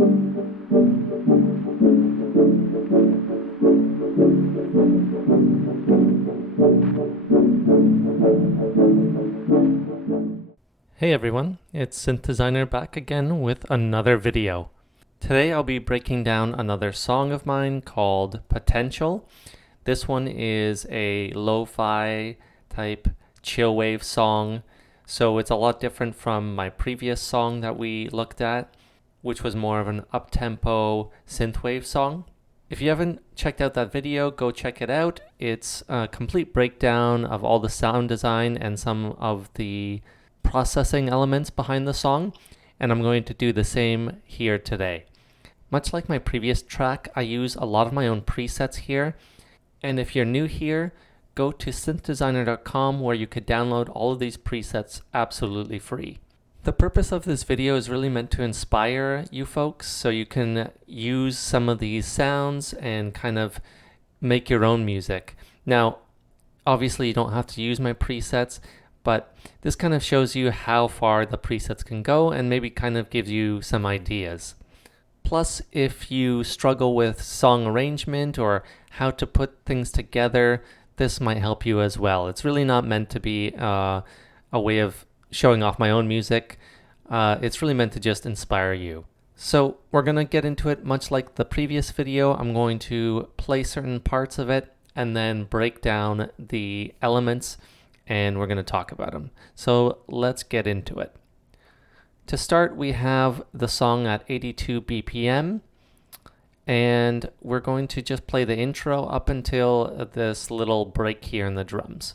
Hey everyone, it's Synth Designer back again with another video. Today I'll be breaking down another song of mine called Potential. This one is a lo-fi type chillwave song, so it's a lot different from my previous song that we looked at, which was more of an up-tempo synthwave song. If you haven't checked out that video, go check it out. It's a complete breakdown of all the sound design and some of the processing elements behind the song, and I'm going to do the same here today. Much like my previous track, I use a lot of my own presets here, and if you're new here, go to synthdesigner.com where you could download all of these presets absolutely free. The purpose of this video is really meant to inspire you folks so you can use some of these sounds and kind of make your own music. Now, obviously you don't have to use my presets, but this kind of shows you how far the presets can go and maybe kind of gives you some ideas. Plus, if you struggle with song arrangement or how to put things together, this might help you as well. It's really not meant to be a way of showing off my own music. It's really meant to just inspire you. So we're going to get into it much like the previous video. I'm going to play certain parts of it and then break down the elements, and we're going to talk about them. So let's get into it. To start, we have the song at 82 BPM, and we're going to just play the intro up until this little break here in the drums.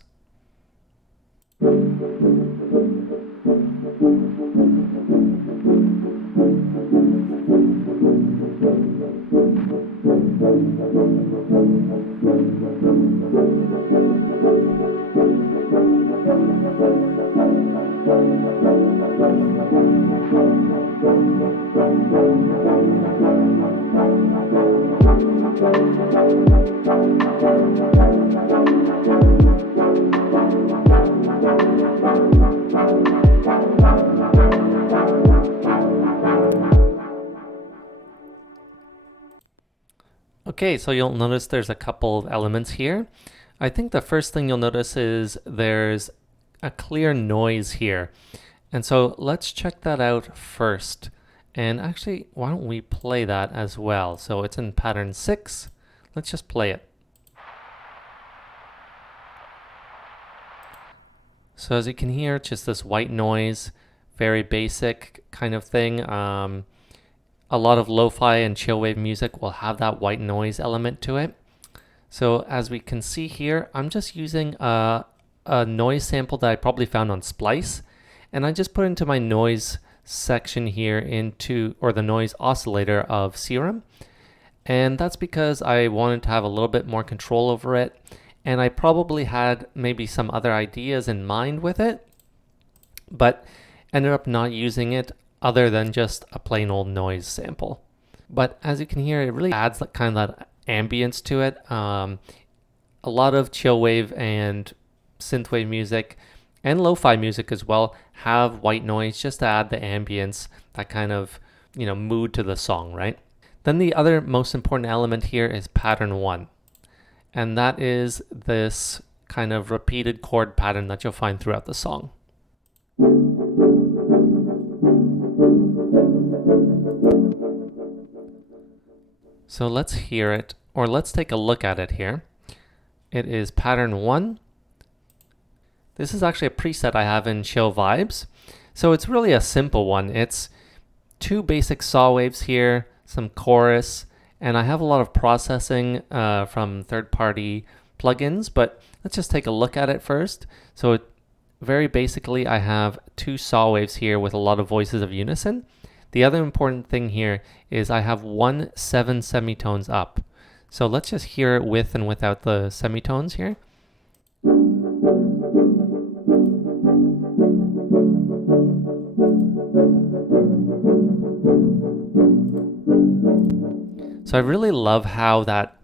Okay, so you'll notice there's a couple of elements here. I think the first thing you'll notice is there's a clear noise here. And so let's check that out first. And actually, why don't we play that as well? So it's in pattern 6. Let's just play it. So as you can hear, it's just this white noise, very basic kind of thing. A lot of lo-fi and chillwave music will have that white noise element to it. So as we can see here, I'm just using a noise sample that I probably found on Splice, and I just put into my noise section here or the noise oscillator of Serum. And that's because I wanted to have a little bit more control over it, and I probably had maybe some other ideas in mind with it, but ended up not using it other than just a plain old noise sample. But as you can hear, it really adds that kind of that ambience to it. A lot of chillwave and synthwave music and lo-fi music as well have white noise just to add the ambience, that kind of, mood to the song, right? Then the other most important element here is pattern 1. And that is this kind of repeated chord pattern that you'll find throughout the song. So let's hear it, or let's take a look at it here. It is pattern 1. This is actually a preset I have in Chill Vibes. So it's really a simple one. It's 2 basic saw waves here, some chorus, and I have a lot of processing from third-party plugins, but let's just take a look at it first. So very basically, I have 2 saw waves here with a lot of voices of unison. The other important thing here is I have 7 semitones up. So let's just hear it with and without the semitones here. So I really love how that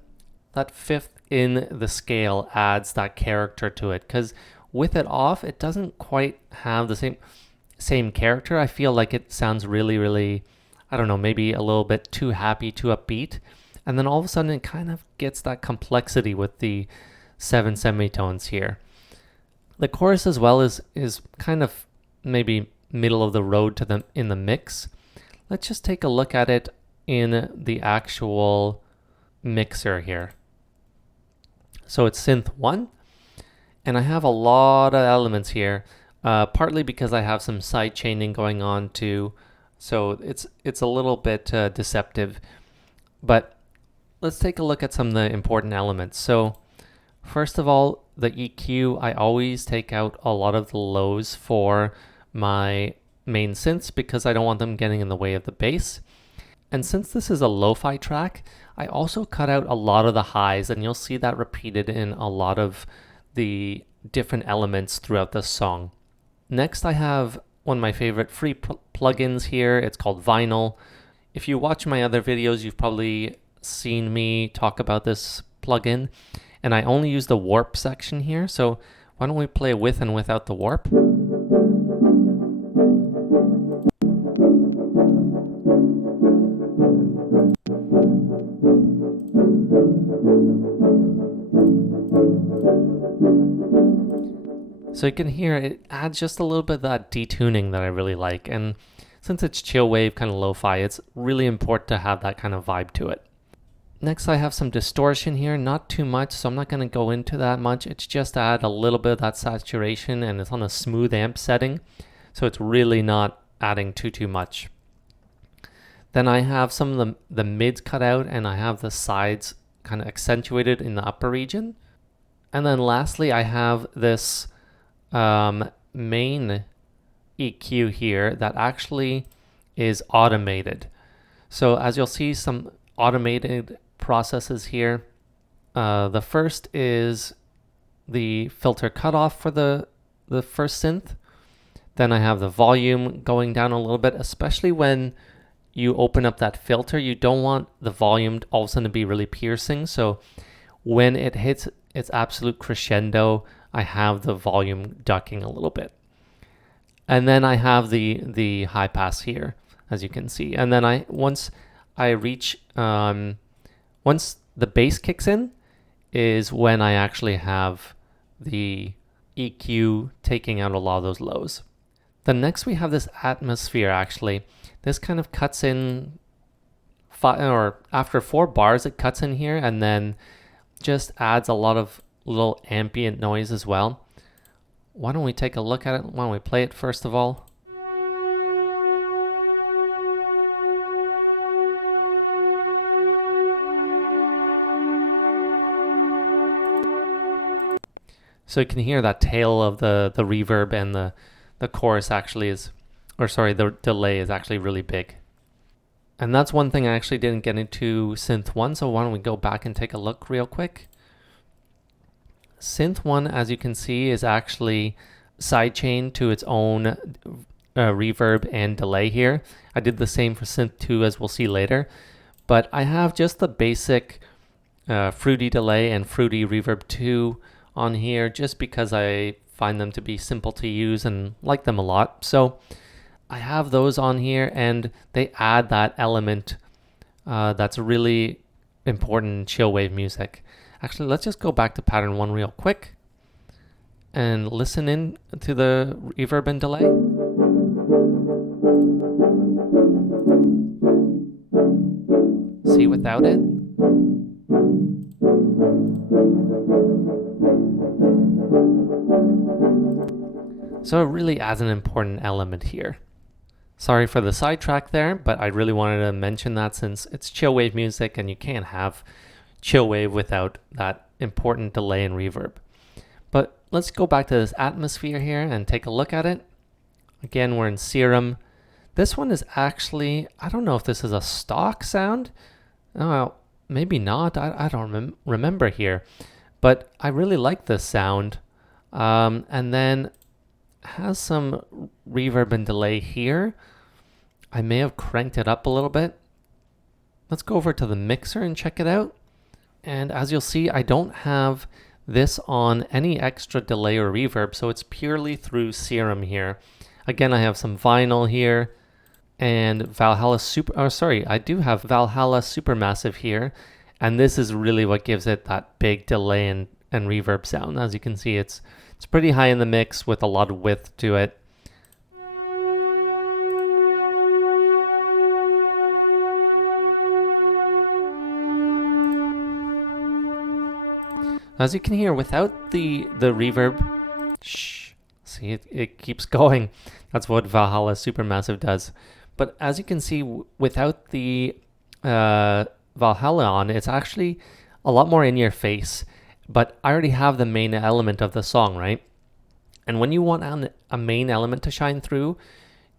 fifth in the scale adds that character to it, because with it off, it doesn't quite have the same character. I feel like it sounds really, really I don't know, maybe a little bit too happy, too upbeat. And then all of a sudden it kind of gets that complexity with the 7 semitones here. The chorus as well is kind of maybe middle of the road to the in the mix. Let's just take a look at it in the actual mixer here. So it's synth 1, and I have a lot of elements here, partly because I have some side chaining going on too, so it's a little bit deceptive. But let's take a look at some of the important elements. So first of all, the EQ, I always take out a lot of the lows for my main synths because I don't want them getting in the way of the bass. And since this is a lo-fi track, I also cut out a lot of the highs, and you'll see that repeated in a lot of the different elements throughout the song. Next, I have one of my favorite free plugins here. It's called Vinyl. If you watch my other videos, you've probably seen me talk about this plugin, and I only use the warp section here. So why don't we play with and without the warp? So you can hear it adds just a little bit of that detuning that I really like. And since it's chillwave, kind of lo-fi, it's really important to have that kind of vibe to it. Next, I have some distortion here, not too much, so I'm not going to go into that much. It's just to add a little bit of that saturation, and it's on a smooth amp setting, so it's really not adding too much. Then I have some of the mids cut out, and I have the sides kind of accentuated in the upper region. And then lastly, I have this main EQ here that actually is automated. So as you'll see, some automated processes here. The first is the filter cutoff for the first synth. Then I have the volume going down a little bit, especially when you open up that filter. You don't want the volume all of a sudden to be really piercing. So when it hits its absolute crescendo, I have the volume ducking a little bit. And then I have the high pass here, as you can see. And then once I reach, once the bass kicks in, is when I actually have the EQ taking out a lot of those lows. Then next we have this atmosphere actually. This kind of cuts in, after 4 bars it cuts in here, and then just adds a lot of little ambient noise as well. Why don't we take a look at it? Why don't we play it first of all? So you can hear that tail of the reverb, and the chorus actually is, or sorry, the delay is actually really big. And that's one thing I actually didn't get into synth 1, so why don't we go back and take a look real quick. Synth 1, as you can see, is actually sidechained to its own reverb and delay here. I did the same for synth 2, as we'll see later, but I have just the basic fruity delay and fruity reverb 2 on here just because I find them to be simple to use and like them a lot. So I have those on here, and they add that element that's really important in chillwave music. Actually, let's just go back to pattern 1 real quick and listen in to the reverb and delay. See without it? So it really adds an important element here. Sorry for the sidetrack there, but I really wanted to mention that since it's chillwave music and you can't have chillwave without that important delay and reverb. But let's go back to this atmosphere here and take a look at it. Again, we're in Serum. This one is actually, I don't know if this is a stock sound. Oh, maybe not. I don't remember here. But I really like this sound. And then has some reverb and delay here. I may have cranked it up a little bit. Let's go over to the mixer and check it out. And as you'll see, I don't have this on any extra delay or reverb, so it's purely through Serum here. Again, I have some vinyl here, and Valhalla I do have Valhalla Supermassive here, and this is really what gives it that big delay and reverb sound. As you can see, it's pretty high in the mix with a lot of width to it. As you can hear, without the reverb, see, it keeps going. That's what Valhalla Supermassive does. But as you can see, without the Valhalla on, it's actually a lot more in your face. But I already have the main element of the song, right? And when you want a main element to shine through,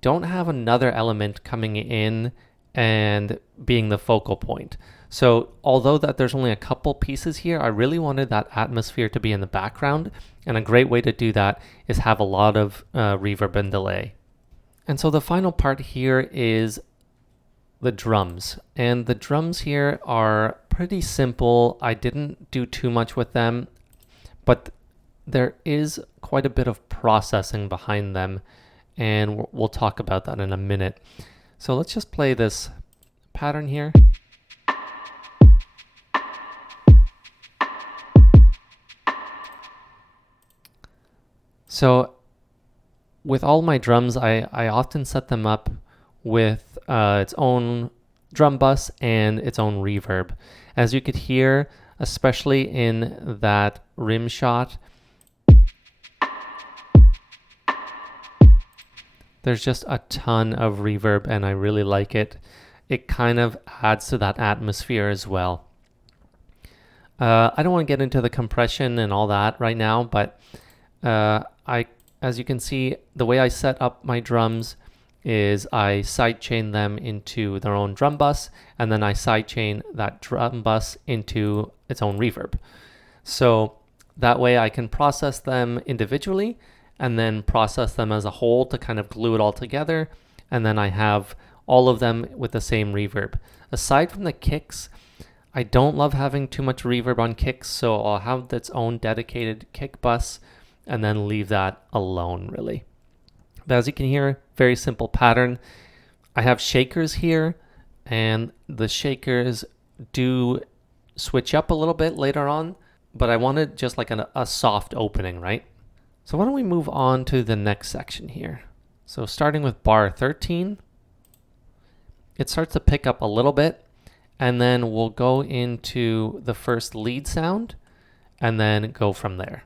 don't have another element coming in and being the focal point. So although that there's only a couple pieces here, I really wanted that atmosphere to be in the background. And a great way to do that is have a lot of reverb and delay. And so the final part here is the drums. And the drums here are pretty simple. I didn't do too much with them, but there is quite a bit of processing behind them. And we'll talk about that in a minute. So let's just play this pattern here. So with all my drums, I often set them up with its own drum bus and its own reverb. As you could hear, especially in that rim shot, there's just a ton of reverb and I really like it. It kind of adds to that atmosphere as well. I don't want to get into the compression and all that right now, but as you can see, the way I set up my drums is I sidechain them into their own drum bus, and then I sidechain that drum bus into its own reverb. So that way I can process them individually and then process them as a whole to kind of glue it all together. And then I have all of them with the same reverb. Aside from the kicks, I don't love having too much reverb on kicks, so I'll have its own dedicated kick bus and then leave that alone, really. But as you can hear, very simple pattern. I have shakers here, and the shakers do switch up a little bit later on, but I wanted just like a soft opening, right? So why don't we move on to the next section here. So starting with bar 13, it starts to pick up a little bit, and then we'll go into the first lead sound, and then go from there.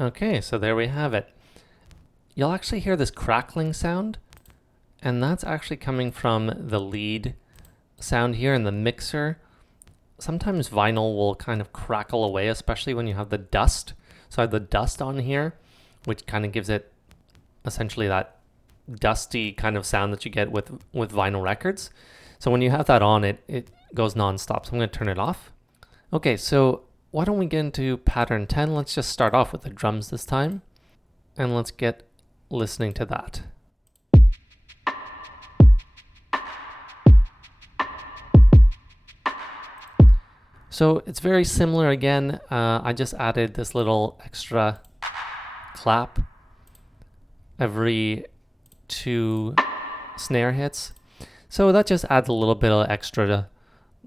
Okay, so there we have it. You'll actually hear this crackling sound, and that's actually coming from the lead sound here in the mixer. Sometimes vinyl will kind of crackle away, especially when you have the dust. So I have the dust on here, which kind of gives it essentially that dusty kind of sound that you get with vinyl records. So when you have that on, it goes non-stop. So I'm going to turn it off. Okay, so why don't we get into pattern 10? Let's just start off with the drums this time, and let's get listening to that. So it's very similar again. I just added this little extra clap every 2 snare hits. So that just adds a little bit of extra,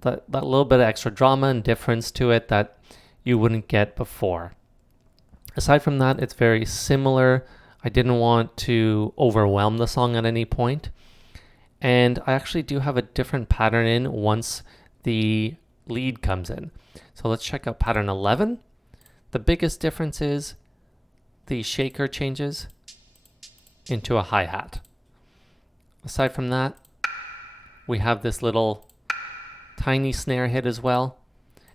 that little bit of extra drama and difference to it that you wouldn't get before. Aside from that, it's very similar. I didn't want to overwhelm the song at any point. And I actually do have a different pattern in once the lead comes in. So let's check out pattern 11. The biggest difference is the shaker changes into a hi-hat. Aside from that, we have this little tiny snare hit as well.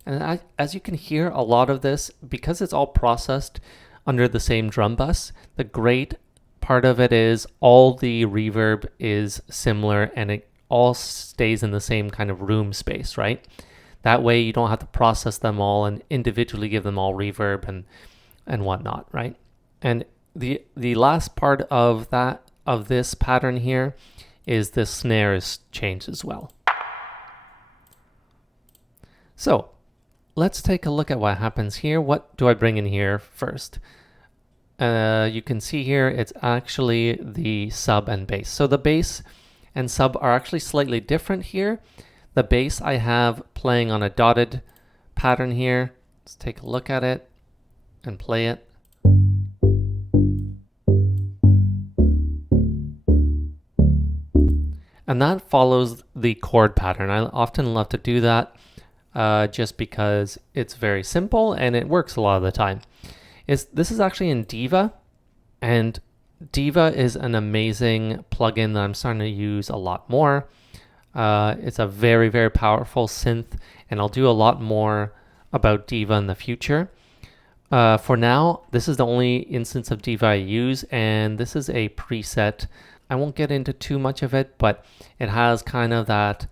And as you can hear, a lot of this, because it's all processed under the same drum bus, the great part of it is all the reverb is similar and it all stays in the same kind of room space, right? That way you don't have to process them all and individually give them all reverb and whatnot, right? And the last part of this pattern here is the snare is changed as well. So let's take a look at what happens here. What do I bring in here first? You can see here it's actually the sub and bass. So the bass and sub are actually slightly different here. The bass I have playing on a dotted pattern here. Let's take a look at it and play it. And that follows the chord pattern. I often love to do that just because it's very simple and it works a lot of the time. This is actually in Diva, and Diva is an amazing plugin that I'm starting to use a lot more. It's a very, very powerful synth, and I'll do a lot more about Diva in the future. For now, this is the only instance of Diva I use, and this is a preset. I won't get into too much of it, but it has kind of that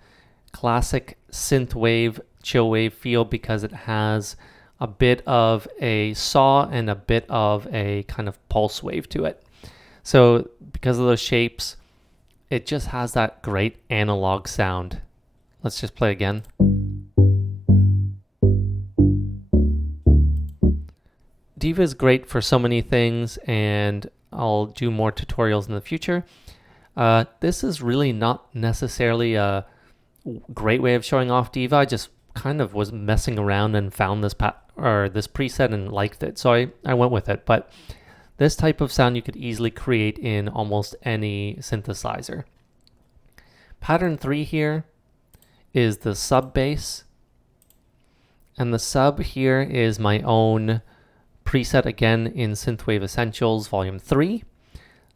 classic synthwave, chillwave feel because it has a bit of a saw and a bit of a kind of pulse wave to it. So because of those shapes, it just has that great analog sound. Let's just play again. Diva is great for so many things, and I'll do more tutorials in the future. This is really not necessarily a great way of showing off Diva. I just kind of was messing around and found this preset and liked it, so I went with it. But this type of sound you could easily create in almost any synthesizer. Pattern 3 here is the sub bass, and the sub here is my own preset again in Synthwave Essentials Volume 3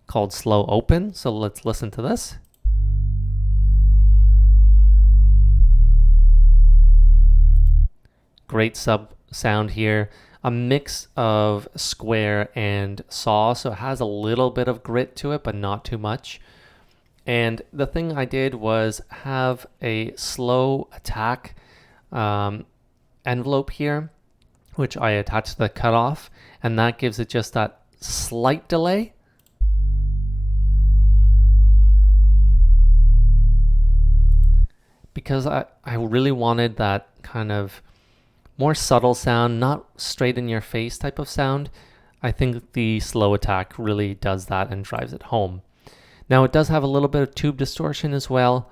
called Slow Open. So let's listen to this. Great sub sound here, a mix of square and saw, so it has a little bit of grit to it, but not too much. And the thing I did was have a slow attack envelope here, which I attached to the cutoff, and that gives it just that slight delay. Because I really wanted that kind of more subtle sound, not straight in your face type of sound. I think the slow attack really does that and drives it home. Now it does have a little bit of tube distortion as well,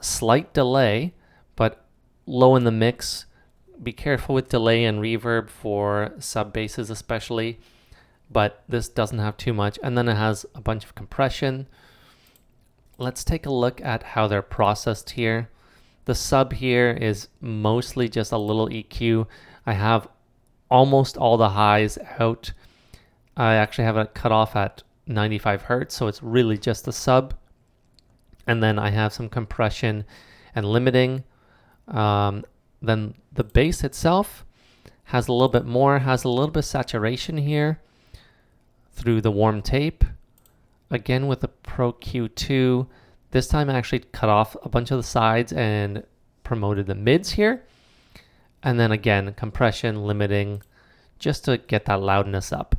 slight delay, but low in the mix. Be careful with delay and reverb for sub basses especially, but this doesn't have too much. And then it has a bunch of compression. Let's take a look at how they're processed here. The sub here is mostly just a little EQ. I have almost all the highs out. I actually have it cut off at 95 Hertz, so it's really just the sub. And then I have some compression and limiting. Then the bass itself has a little bit more, has a little bit of saturation here through the warm tape. Again with the Pro Q2. This time I actually cut off a bunch of the sides and promoted the mids here. And then again, compression, limiting, just to get that loudness up.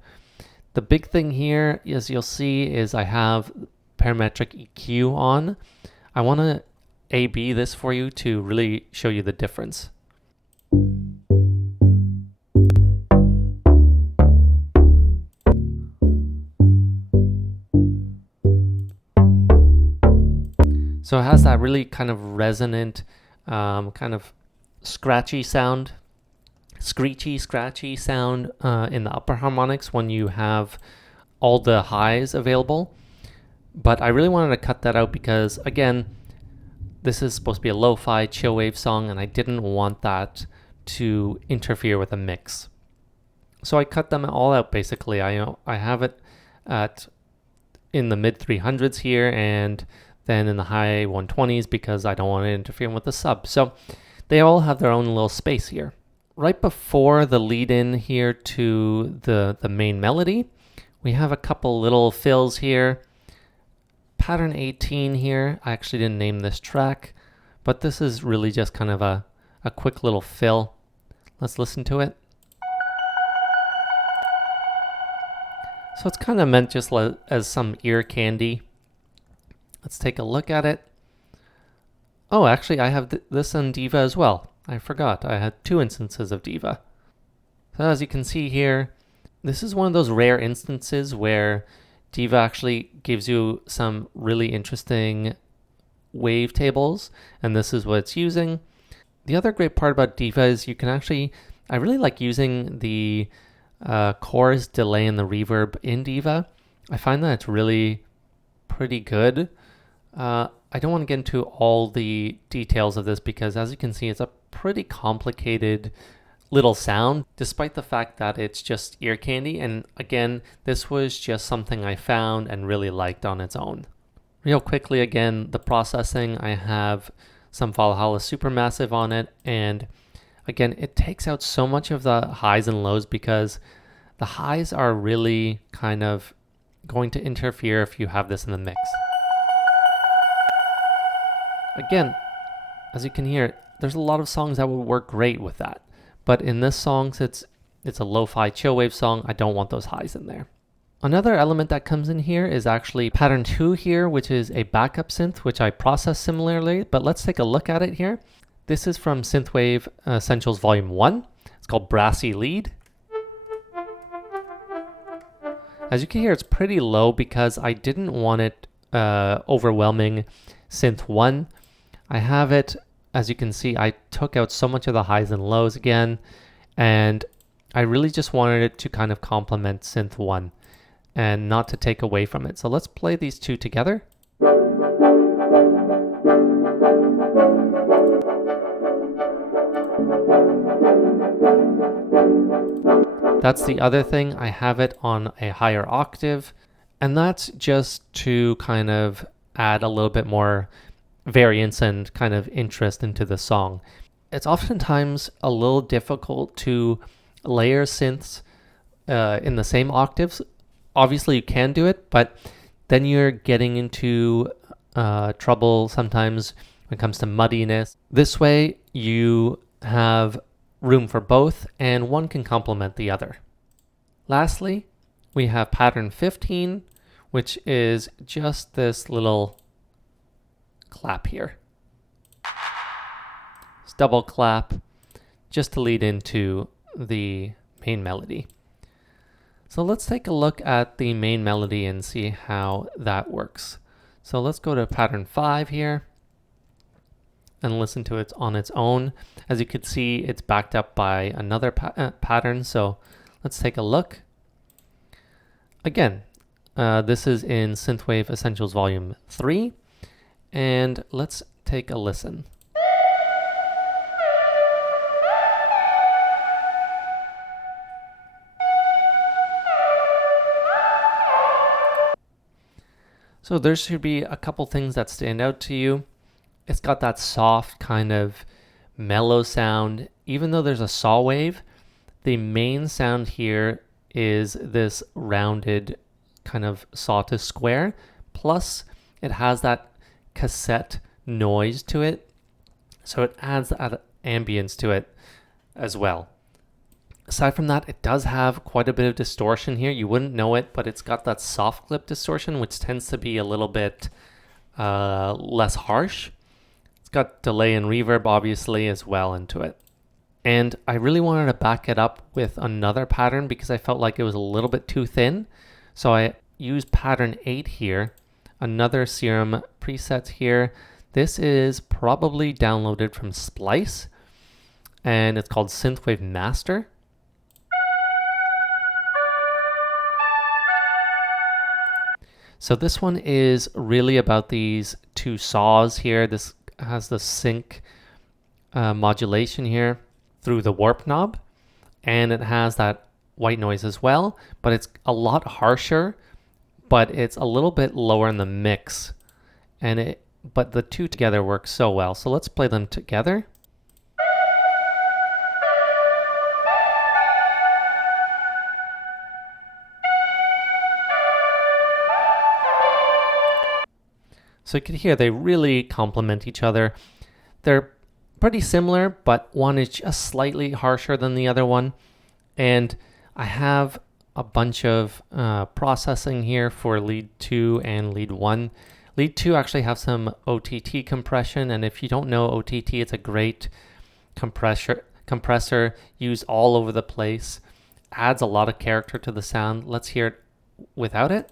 The big thing here, as you'll see, is I have parametric EQ on. I want to A/B this for you to really show you the difference. So it has that really kind of resonant, kind of scratchy sound, screechy, scratchy sound in the upper harmonics when you have all the highs available. But I really wanted to cut that out because, again, this is supposed to be a lo-fi chillwave song, and I didn't want that to interfere with a mix. So I cut them all out basically. I have it at in the mid 300s here, and then in the high 120s because I don't want it interfering with the sub. So they all have their own little space here. Right before the lead in here to the main melody, we have a couple little fills here. Pattern 18 here, I actually didn't name this track, but this is really just kind of a quick little fill. Let's listen to it. So it's kind of meant just as some ear candy. Let's take a look at it. Oh, actually I have this on Diva as well. I forgot, I had 2 instances of Diva. So as you can see here, this is one of those rare instances where Diva actually gives you some really interesting wave tables, and this is what it's using. The other great part about Diva is you can actually, I really like using the chorus delay and the reverb in Diva. I find that it's really pretty good. I don't want to get into all the details of this because as you can see, it's a pretty complicated little sound, despite the fact that it's just ear candy. And again, this was just something I found and really liked on its own. Real quickly, again, the processing, I have some Valhalla Supermassive on it, and again, it takes out so much of the highs and lows because the highs are really kind of going to interfere if you have this in the mix. Again, as you can hear, there's a lot of songs that would work great with that. But in this song, it's a lo-fi chillwave song, I don't want those highs in there. Another element that comes in here is actually pattern 2 here, which is a backup synth, which I process similarly, but let's take a look at it here. This is from Synthwave Essentials Volume 1. It's called Brassy Lead. As you can hear, it's pretty low because I didn't want it overwhelming synth 1. I have it, as you can see, I took out so much of the highs and lows again, and I really just wanted it to kind of complement synth 1 and not to take away from it. So let's play these two together. That's the other thing, I have it on a higher octave, and that's just to kind of add a little bit more variance and kind of interest into the song. It's oftentimes a little difficult to layer synths in the same octaves. Obviously you can do it, but then you're getting into trouble sometimes when it comes to muddiness. This way you have room for both and one can complement the other. Lastly, we have pattern 15, which is just this little clap here. It's double clap just to lead into the main melody. So let's take a look at the main melody and see how that works. So let's go to pattern 5 here and listen to it on its own. As you can see, it's backed up by another pattern. So let's take a look. Again, this is in Synthwave Essentials Volume 3. And let's take a listen. So there should be a couple things that stand out to you. It's got that soft kind of mellow sound. Even though there's a saw wave, the main sound here is this rounded kind of sawtooth square. Plus it has that cassette noise to it. So it adds that ambience to it as well. Aside from that, it does have quite a bit of distortion here. You wouldn't know it, but it's got that soft clip distortion, which tends to be a little bit less harsh. It's got delay and reverb, obviously, as well into it. And I really wanted to back it up with another pattern because I felt like it was a little bit too thin. So I used pattern 8 here, another Serum preset here. This is probably downloaded from Splice, and it's called Synthwave Master. So this one is really about these two saws here. This has the sync modulation here through the warp knob, and it has that white noise as well, but it's a lot harsher, but it's a little bit lower in the mix. But the two together work so well. So let's play them together. So you can hear they really complement each other. They're pretty similar, but one is just slightly harsher than the other one. And I have a bunch of processing here for lead 2 and lead 1. Lead 2 actually have some OTT compression, and if you don't know OTT, it's a great compressor used all over the place. Adds a lot of character to the sound. Let's hear it without it.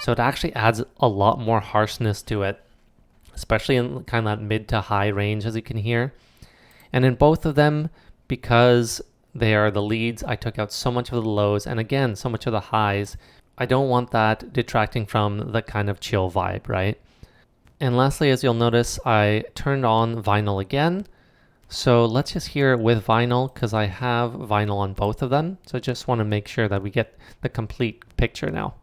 So it actually adds a lot more harshness to it, especially in kind of that mid to high range, as you can hear. And in both of them, because they are the leads, I took out so much of the lows and again, so much of the highs. I don't want that detracting from the kind of chill vibe, right? And lastly, as you'll notice, I turned on vinyl again. So let's just hear it with vinyl because I have vinyl on both of them. So I just want to make sure that we get the complete picture now.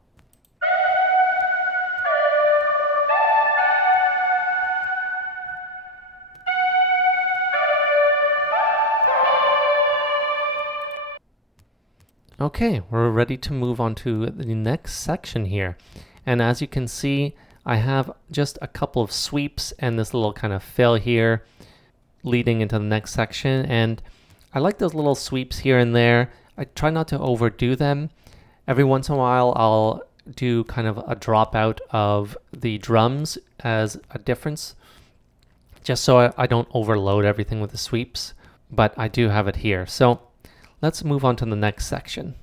Okay, we're ready to move on to the next section here. And as you can see, I have just a couple of sweeps and this little kind of fill here leading into the next section. And I like those little sweeps here and there. I try not to overdo them. Every once in a while, I'll do kind of a dropout of the drums as a difference, just so I don't overload everything with the sweeps, but I do have it here. So let's move on to the next section.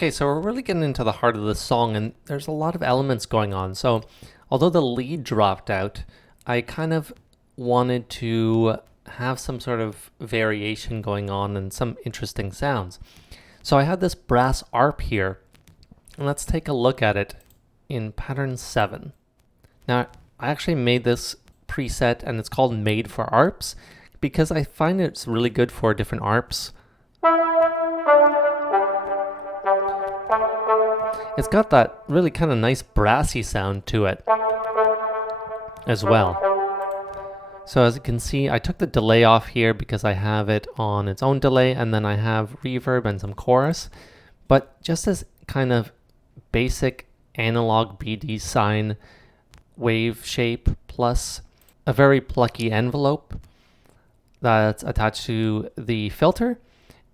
Okay, so we're really getting into the heart of the song, and there's a lot of elements going on. So although the lead dropped out, I kind of wanted to have some sort of variation going on and some interesting sounds. So I had this brass arp here, and let's take a look at it in pattern 7. Now, I actually made this preset, and it's called Made for Arps, because I find it's really good for different arps. It's got that really kind of nice brassy sound to it as well. So as you can see, I took the delay off here because I have it on its own delay, and then I have reverb and some chorus. But just as kind of basic analog BD sine wave shape plus a very plucky envelope that's attached to the filter.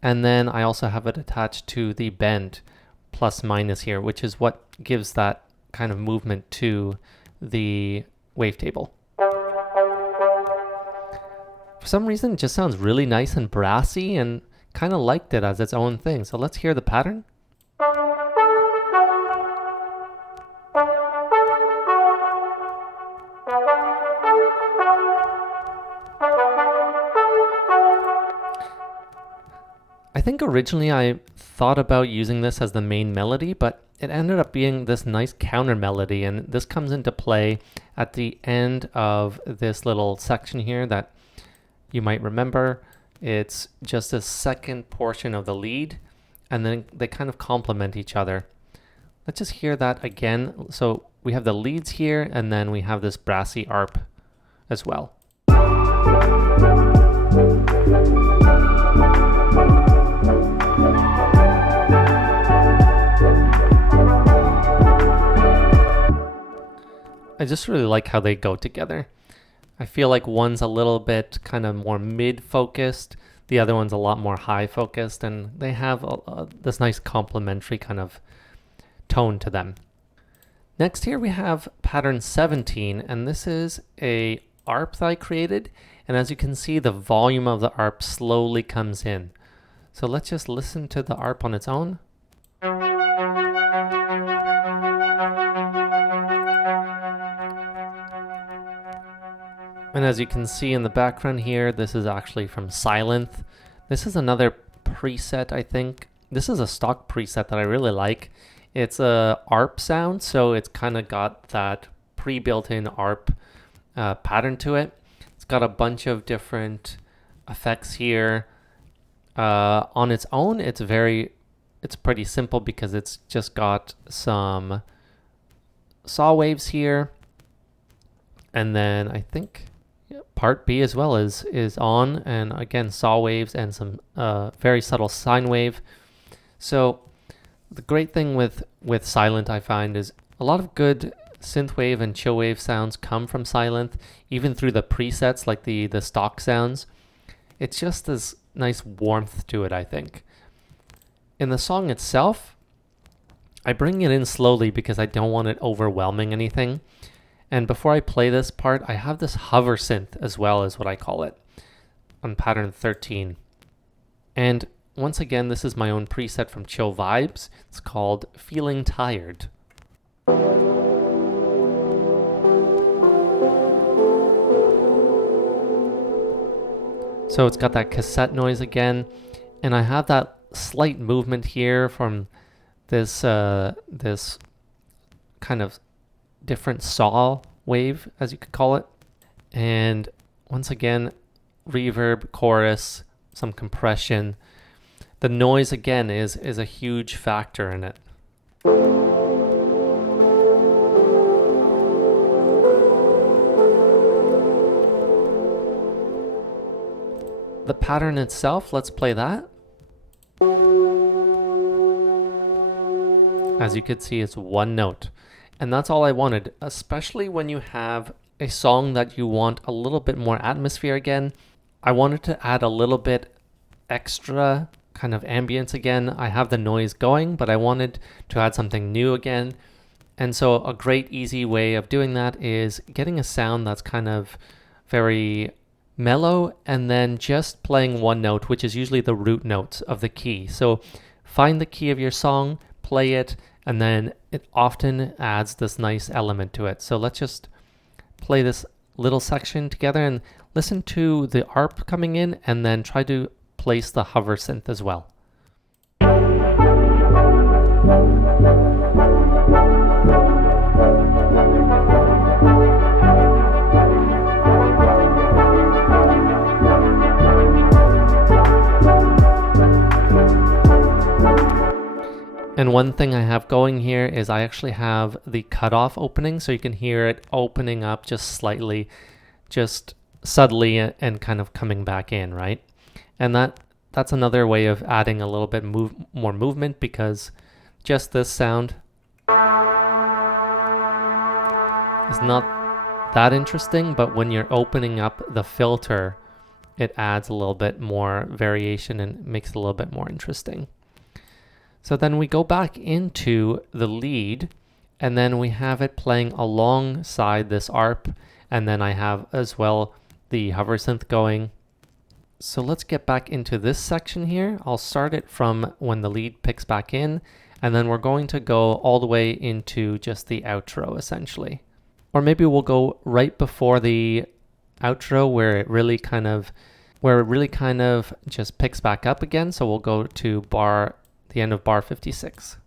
And then I also have it attached to the bend plus minus here, which is what gives that kind of movement to the wavetable. For some reason, it just sounds really nice and brassy, and kind of liked it as its own thing. So let's hear the pattern. I think originally I thought about using this as the main melody, but it ended up being this nice counter melody, and this comes into play at the end of this little section here that you might remember. It's just a second portion of the lead, and then they kind of complement each other. Let's just hear that again. So we have the leads here, and then we have this brassy arp as well. I just really like how they go together. I feel like one's a little bit kind of more mid-focused, the other one's a lot more high-focused, and they have this nice complementary kind of tone to them. Next here we have pattern 17, and this is a ARP that I created, and as you can see, the volume of the ARP slowly comes in. So let's just listen to the ARP on its own. And as you can see in the background here, this is actually from Silent. This is another preset, I think. This is a stock preset that I really like. It's a ARP sound, so it's kind of got that pre-built-in ARP pattern to it. It's got a bunch of different effects here. On its own, it's pretty simple because it's just got some saw waves here, and then I think part B as well is on, and again saw waves and some very subtle sine wave. So the great thing with Silent, I find, is a lot of good synthwave and chillwave sounds come from Silent, even through the presets like the stock sounds. It's just this nice warmth to it, I think. In the song itself, I bring it in slowly because I don't want it overwhelming anything. And before I play this part, I have this hover synth as well, as what I call it, on pattern 13. And once again, this is my own preset from Chill Vibes. It's called Feeling Tired. So it's got that cassette noise again, and I have that slight movement here from this this kind of different saw wave, as you could call it. And once again, reverb, chorus, some compression. The noise again is a huge factor in it. The pattern itself, let's play that. As you can see, it's one note. And that's all I wanted, especially when you have a song that you want a little bit more atmosphere again. I wanted to add a little bit extra kind of ambience again. I have the noise going, but I wanted to add something new again. And so a great easy way of doing that is getting a sound that's kind of very mellow and then just playing one note, which is usually the root notes of the key. So find the key of your song, play it, and then it often adds this nice element to it. So let's just play this little section together and listen to the ARP coming in, and then try to place the hover synth as well. And one thing I have going here is I actually have the cutoff opening, so you can hear it opening up just slightly, just subtly, and kind of coming back in, right? And that's another way of adding a little bit more movement, because just this sound is not that interesting, but when you're opening up the filter, it adds a little bit more variation and makes it a little bit more interesting. So then we go back into the lead, and then we have it playing alongside this ARP, and then I have as well the hover synth going. So let's get back into this section here. I'll start it from when the lead picks back in, and then we're going to go all the way into just the outro essentially. Or maybe we'll go right before the outro where it really kind of just picks back up again. So we'll go to the end of bar 56.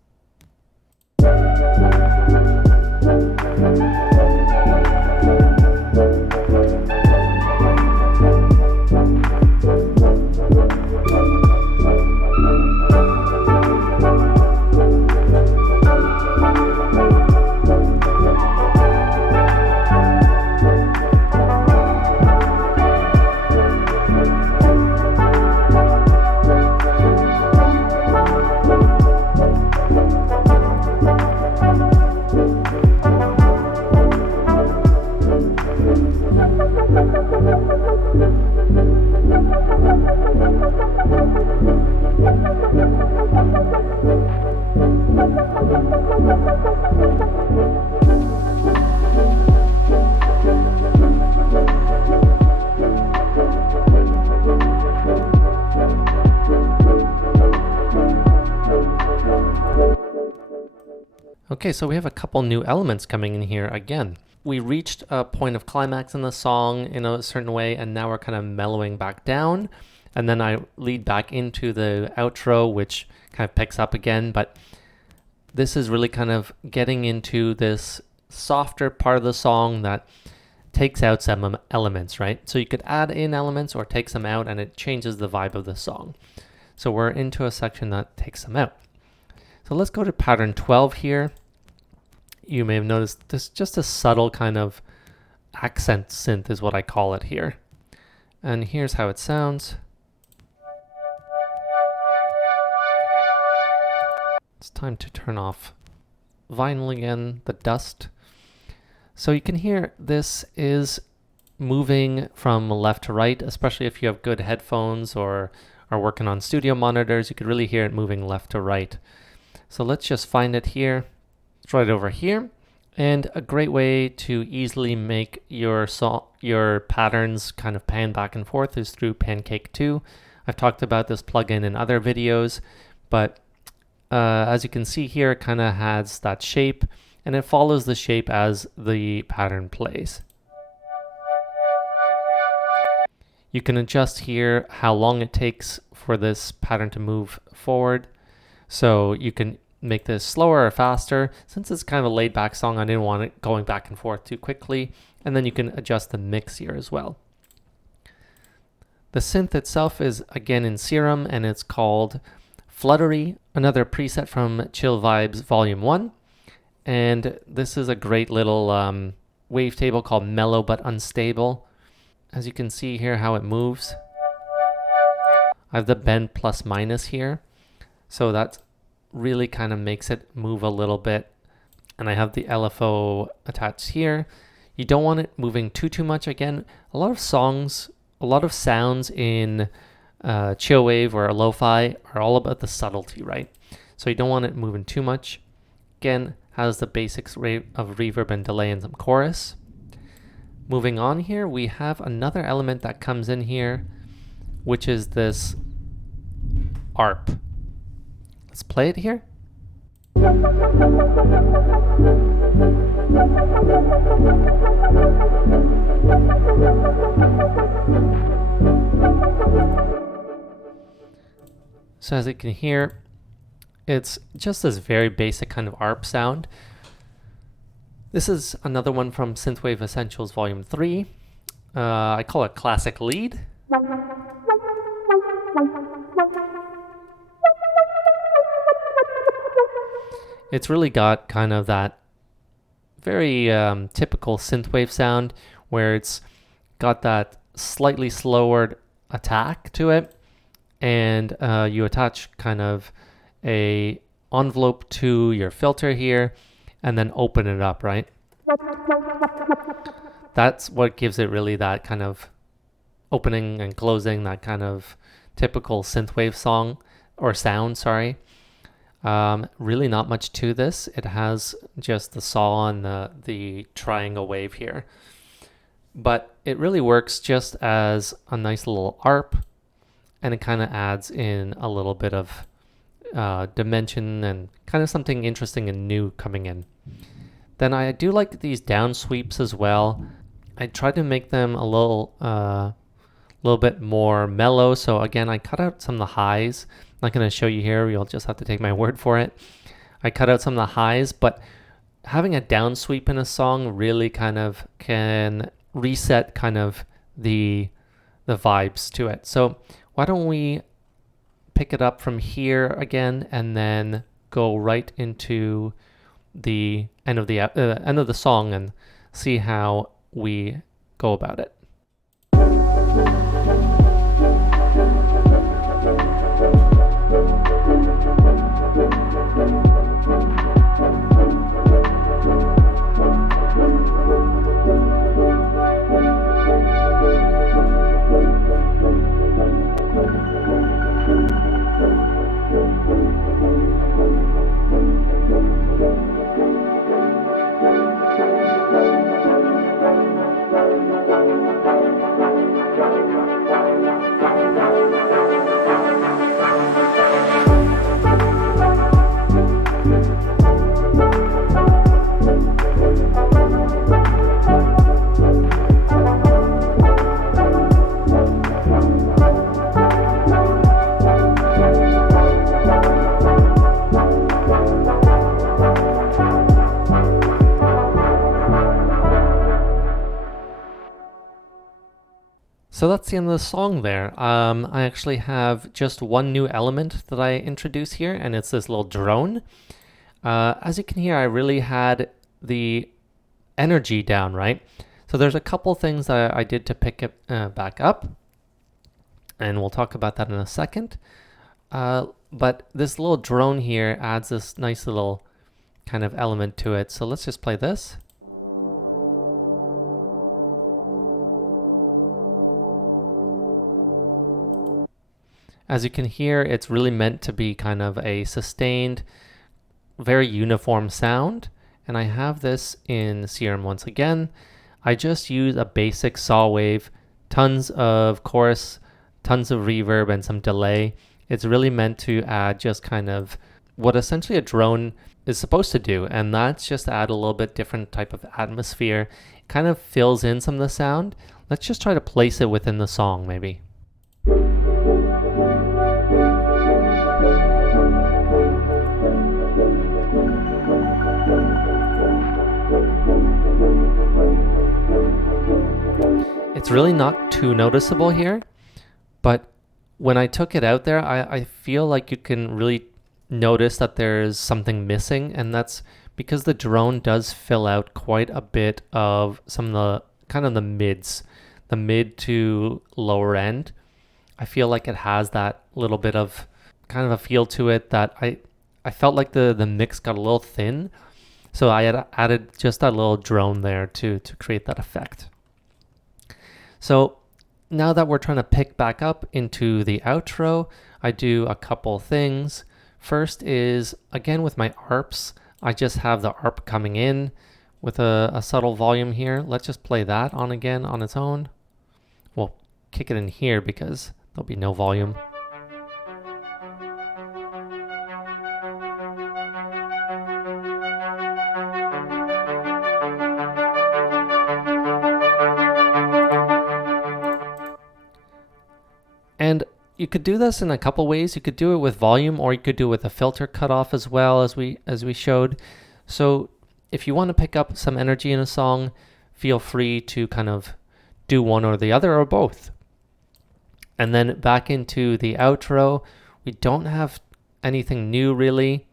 Okay, so we have a couple new elements coming in here again. We reached a point of climax in the song in a certain way, and now we're kind of mellowing back down. And then I lead back into the outro, which kind of picks up again. But this is really kind of getting into this softer part of the song that takes out some elements, right? So you could add in elements or take some out, and it changes the vibe of the song. So we're into a section that takes them out. So let's go to pattern 12 here. You may have noticed this just a subtle kind of accent synth is what I call it here. And here's how it sounds. It's time to turn off vinyl again, the dust. So you can hear this is moving from left to right, especially if you have good headphones or are working on studio monitors. You could really hear it moving left to right. So let's just find it here. It's right over here. And a great way to easily make your patterns kind of pan back and forth is through Pancake 2. I've talked about this plugin in other videos, but as you can see here, it kind of has that shape, and it follows the shape as the pattern plays. You can adjust here how long it takes for this pattern to move forward. So you can make this slower or faster. Since it's kind of a laid back song, I didn't want it going back and forth too quickly. And then you can adjust the mix here as well. The synth itself is again in Serum, and it's called Fluttery, another preset from Chillwave's Volume 1. And this is a great little wavetable called Mellow but Unstable. As you can see here how it moves. I have the bend plus minus here. So that really kind of makes it move a little bit. And I have the LFO attached here. You don't want it moving too much. Again, a lot of sounds in Chillwave or Lofi are all about the subtlety, right? So you don't want it moving too much. Again, has the basics of reverb and delay and some chorus. Moving on here, we have another element that comes in here, which is this arp. Let's play it here. So as you can hear, it's just this very basic kind of arp sound. This is another one from Synthwave Essentials Volume 3. I call it Classic Lead. It's really got kind of that very typical synthwave sound where it's got that slightly slower attack to it, and you attach kind of a envelope to your filter here and then open it up, right? That's what gives it really that kind of opening and closing, that kind of typical synthwave song or sound, sorry. Really not much to this. It has just the saw and the triangle wave here. But it really works just as a nice little arp, and it kind of adds in a little bit of dimension and kind of something interesting and new coming in. Then I do like these down sweeps as well. I tried to make them a little bit more mellow. So again, I cut out some of the highs. I'm not going to show you here. You'll just have to take my word for it. I cut out some of the highs, but having a down sweep in a song really kind of can reset kind of the vibes to it. So why don't we pick it up from here again and then go right into the end of the song and see how we go about it. So that's the end of the song there. I actually have just one new element that I introduce here, and it's this little drone. As you can hear, I really had the energy down, right? So there's a couple things that I did to pick it back up, and we'll talk about that in a second. But this little drone here adds this nice little kind of element to it. So let's just play this. As you can hear, it's really meant to be kind of a sustained, very uniform sound. And I have this in Serum once again. I just use a basic saw wave, tons of chorus, tons of reverb, and some delay. It's really meant to add just kind of what essentially a drone is supposed to do, and that's just add a little bit different type of atmosphere. It kind of fills in some of the sound. Let's just try to place it within the song, maybe. It's really not too noticeable here, but when I took it out there, I feel like you can really notice that there's something missing, and that's because the drone does fill out quite a bit of some of the kind of the mids, the mid to lower end. I feel like it has that little bit of kind of a feel to it that I felt like the mix got a little thin, so I had added just that little drone there to create that effect. So now that we're trying to pick back up into the outro, I do a couple things. First is, again with my arps, I just have the arp coming in with a subtle volume here. Let's just play that on again on its own. We'll kick it in here because there'll be no volume. And you could do this in a couple ways. You could do it with volume, or you could do it with a filter cutoff as well, as we showed. So if you want to pick up some energy in a song, feel free to kind of do one or the other or both. And then back into the outro, we don't have anything new really.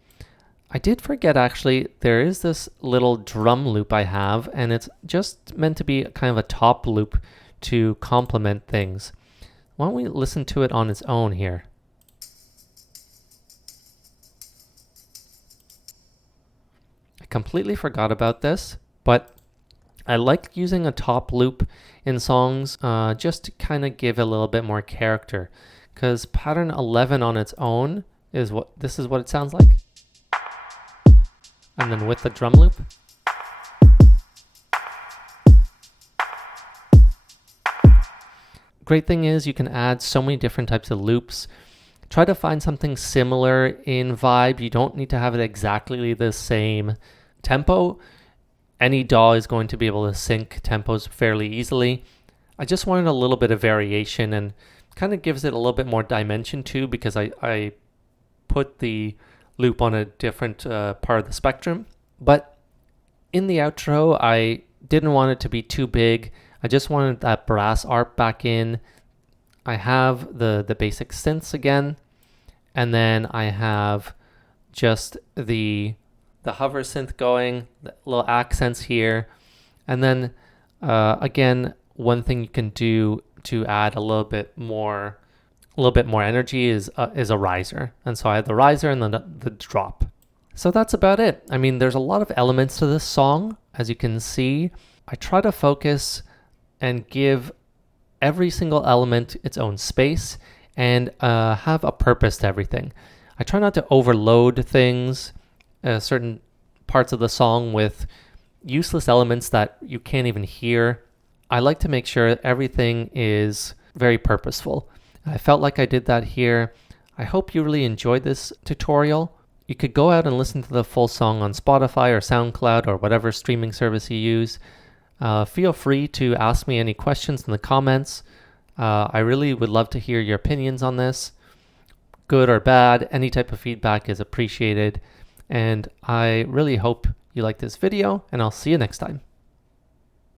I did forget actually, there is this little drum loop I have, and it's just meant to be kind of a top loop to complement things. Why don't we listen to it on its own here? I completely forgot about this, but I like using a top loop in songs just to kind of give a little bit more character, because pattern 11 on its own is what it sounds like. And then with the drum loop. Great thing is you can add so many different types of loops. Try to find something similar in vibe. You don't need to have it exactly the same tempo. Any DAW is going to be able to sync tempos fairly easily. I just wanted a little bit of variation, and kind of gives it a little bit more dimension too, because I put the loop on a different part of the spectrum. But in the outro, I didn't want it to be too big. I just wanted that brass arp back in. I have the basic synths again, and then I have just the hover synth going, the little accents here, and then again, one thing you can do to add a little bit more energy is a riser, and so I have the riser and then the drop. So that's about it. I mean, there's a lot of elements to this song, as you can see. I try to focus and give every single element its own space and have a purpose to everything. I try not to overload things, certain parts of the song with useless elements that you can't even hear. I like to make sure everything is very purposeful. I felt like I did that here. I hope you really enjoyed this tutorial. You could go out and listen to the full song on Spotify or SoundCloud or whatever streaming service you use. Feel free to ask me any questions in the comments. I really would love to hear your opinions on this. Good or bad, any type of feedback is appreciated. And I really hope you like this video, and I'll see you next time.